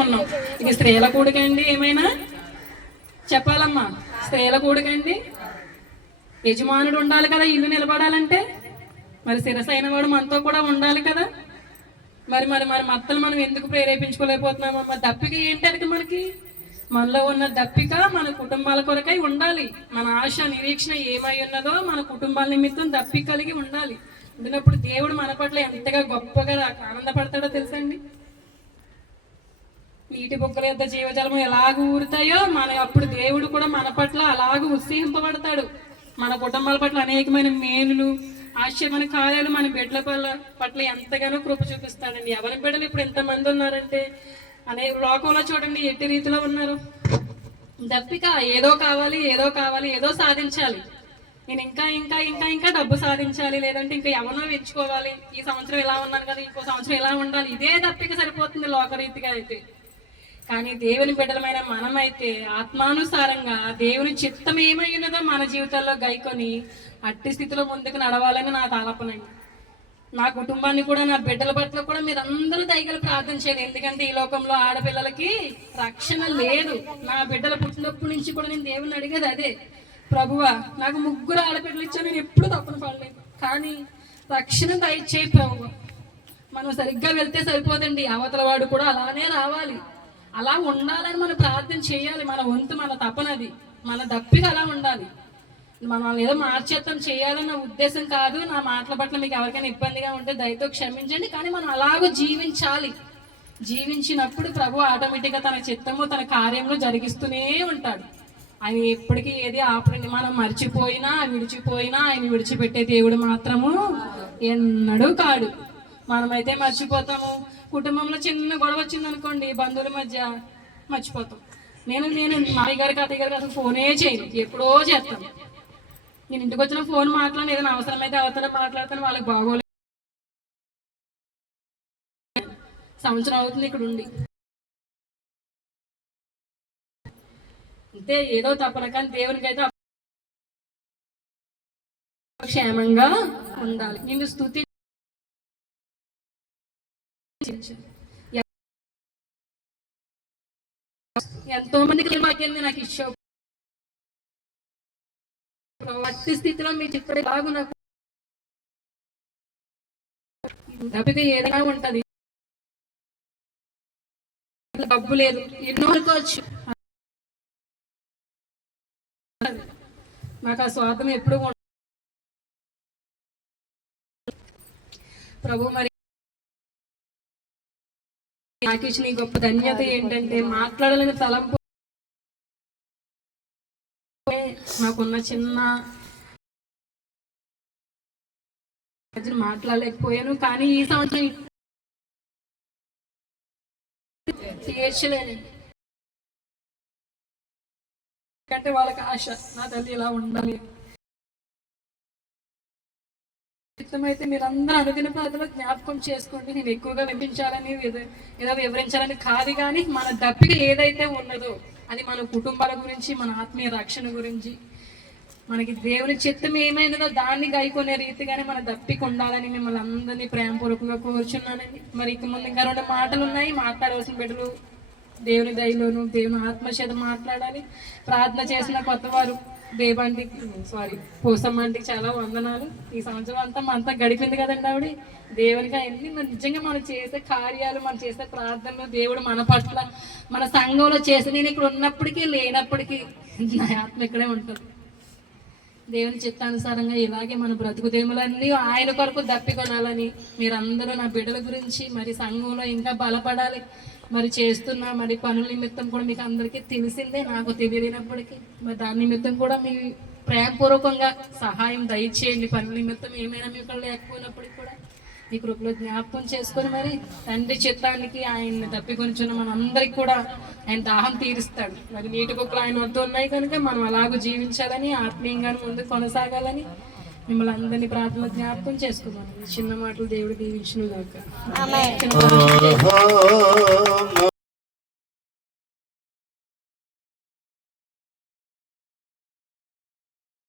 ఉన్నాం. ఇది స్త్రీల కూడికండి ఏమైనా? చెప్పాలమ్మా. స్త్రీల కూడికండి యజమానుడు ఉండాలి కదా ఇల్లు నిలబడాలంటే. మరి శిరసైన వాడు మనతో కూడా ఉండాలి కదా. మరి మరి మరి మత్తలు మనం ఎందుకు ప్రేరేపించుకోలేకపోతున్నామమ్మా దప్పిక ఏంటంటే మనకి? మనలో ఉన్న దప్పిక మన కుటుంబాల కొరకై ఉండాలి. మన ఆశ నిరీక్షణ ఏమై ఉన్నదో మన కుటుంబాల నిమిత్తం దప్పిక కలిగి ఉండాలి. ఉండినప్పుడు దేవుడు మన పట్ల ఎంతగా గొప్పగా ఆనందపడతాడో తెలుసండి నీటి బొక్కల యొక్క జీవజలము ఎలాగ ఊరుతాయో మన అప్పుడు దేవుడు కూడా మన పట్ల అలాగ ఉత్సహింపబడతాడు. మన కుటుంబాల పట్ల అనేకమైన మేలులు ఆశ్చర్యమైన కార్యాలు మన బిడ్డల పట్ల పట్ల ఎంతగానో కృప చూపిస్తాడండి. ఎవరి బిడ్డలు ఇప్పుడు ఎంతమంది ఉన్నారంటే అనే లోకంలో చూడండి ఎట్టి రీతిలో ఉన్నారు. దప్పిక ఏదో కావాలి ఏదో కావాలి ఏదో సాధించాలి. నేను ఇంకా ఇంకా ఇంకా ఇంకా డబ్బు సాధించాలి లేదంటే ఇంకా ఎవరినో ఎంచుకోవాలి. ఈ సంవత్సరం ఇలా ఉన్నాను కదా ఇంకో సంవత్సరం ఇలా ఉండాలి. ఇదే దప్పిక సరిపోతుంది లోకరీతిగా అయితే. కానీ దేవుని బిడ్డలమైన మనమైతే ఆత్మానుసారంగా దేవుని చిత్తం ఏమై ఉన్నదో మన జీవితాల్లో గైకొని అట్టి స్థితిలో ముందుకు నడవాలని నా తాలపనండి నా కుటుంబాన్ని కూడా నా బిడ్డల పట్ల కూడా మీరు అందరూ దయగల ప్రార్థన చేయండి. ఎందుకంటే ఈ లోకంలో ఆడపిల్లలకి రక్షణ లేదు. నా బిడ్డల పుట్టినప్పటి నుంచి కూడా నేను దేవుని అడిగేది అదే. ప్రభువా నాకు ముగ్గురు ఆడపిల్లలు ఇచ్చా నేను ఎప్పుడు తప్పన పడలేదు కానీ రక్షణ దయచేయి ప్రభువా. మనం సరిగ్గా వెళ్తే సరిపోదండి. అవతల వాడు కూడా అలానే రావాలి. అలా ఉండాలని మనం ప్రార్థన చేయాలి. మన వంతు మన తపనది మన దప్పిక అలా ఉండాలి. మనం ఏదో మార్చేత్తం చేయాలన్న ఉద్దేశం కాదు. నా మాటల పట్ల మీకు ఎవరికైనా ఇబ్బందిగా ఉంటే దయతో క్షమించండి. కానీ మనం అలాగూ జీవించాలి. జీవించినప్పుడు ప్రభు ఆటోమేటిక్గా తన చిత్తము తన కార్యంలో జరిగిస్తూనే ఉంటాడు. ఆయన ఎప్పటికీ ఏది ఆపడండి. మనం మర్చిపోయినా విడిచిపోయినా ఆయన విడిచిపెట్టే దేవుడు మాత్రము ఎన్నడూ కాడు. మనమైతే మర్చిపోతాము. కుటుంబంలో చిన్న గొడవ వచ్చింది అనుకోండి బంధువుల మధ్య మర్చిపోతాం. నేను నేను మామయ్య గారికి అత్తయ్య గారికి అసలు ఫోనే చేయను. ఎప్పుడో చేస్తాను. నేను ఇంటికి వచ్చిన ఫోన్ మాట్లాడిన. ఏదైనా అవసరమైతే అవతల మాట్లాడతాను. వాళ్ళకి బాగోలేదు సంవత్సరం అవుతుంది ఇక్కడ ఉండి. అంతే ఏదో తప్పన కానీ దేవునికైతే క్షేమంగా ఉండాలి. నిన్ను స్థుతి ఎంతో మందికి వాక్యాన్ని నాకు ఇచ్చావు. అతి స్థితిలో మీ చిక్కడి బాగు నాకు. దప్పిక ఏదైనా ఉంటది. డబ్బు లేదు. ఎన్నో అనుకోవచ్చు నాకు ఆ స్వార్థం ఎప్పుడు ప్రభు మరి నాకు ఇచ్చిన గొప్ప ధన్యత ఏంటంటే మాట్లాడాలని తలంపు నాకున్న చిన్న మాట్లాడలేకపోయాను కానీ ఈ సంవత్సరం తీర్చలేను ఎందుకంటే వాళ్ళకి ఆశ నా తల్లి ఇలా ఉండాలి. అయితే మీరందరూ అనుదిన పద్ధతిలో జ్ఞాపకం చేసుకోండి. నేను ఎక్కువగా వినిపించాలని ఏదో ఏదో వివరించాలని కాదు కానీ మన దప్పిక ఏదైతే ఉన్నదో అది మన కుటుంబాల గురించి మన ఆత్మీయ రక్షణ గురించి మనకి దేవుని చిత్తం ఏమైనదో దాన్ని గైకొనే రీతిగానే మన దప్పిక ఉండాలని మిమ్మల్ని అందరినీ ప్రేమపూర్వకంగా కోరుచున్నానండి. మరి ఇక ముందు ఇంకా రెండు మాటలు ఉన్నాయి మాట్లాడవలసిన బిడ్డలు దేవుని దయలోను దేవుని ఆత్మచేత మాట్లాడాలి. ప్రార్థన చేసిన కొత్త వారు దేవాంటికి సారీ పోసమ్మంటికి చాలా వందనాలు. ఈ సంవత్సరం అంతా మనతో గడిపింది కదండి ఆవిడ. దేవునికి అన్ని మన నిజంగా మనం చేసే కార్యాలు మనం చేసే ప్రార్థనలు దేవుడు మన పట్ల మన సంఘంలో చేసే నేను ఇక్కడ ఉన్నప్పటికీ లేనప్పటికీ నా ఆత్మ ఇక్కడే ఉంటుంది. దేవుని చిత్తానుసారంగా ఇలాగే మన బ్రతుకుదేములన్నీ ఆయన కొరకు దప్పికొనాలని మీరందరూ నా బిడ్డల గురించి మరి సంఘంలో ఇంకా బలపడాలి. మరి చేస్తున్న మరి పనుల నిమిత్తం కూడా మీకు అందరికీ తెలిసిందే నాకు తెలియనప్పటికీ మరి దాని నిమిత్తం కూడా మీ ప్రేమపూర్వకంగా సహాయం దయచేయండి. పనుల నిమిత్తం ఏమైనా మీకు లేకపోయినప్పటికీ కూడా మీ కృపలో జ్ఞాపకం చేసుకొని మరి తండ్రి చిత్తానికి ఆయన్ని తప్పికొనిచున్న మన అందరికి కూడా ఆయన దాహం తీరుస్తాడు. మరి నీటి కుక్కలు ఆయన వద్ద ఉన్నాయి కనుక మనం అలాగూ జీవించాలని ఆత్మీయంగా ముందు కొనసాగాలని మిమ్మల్ని అందరినీ ప్రార్థన జ్ఞాపకం చేసుకుందాం. చిన్న మాటలు దేవుడు దీవించిన దాకా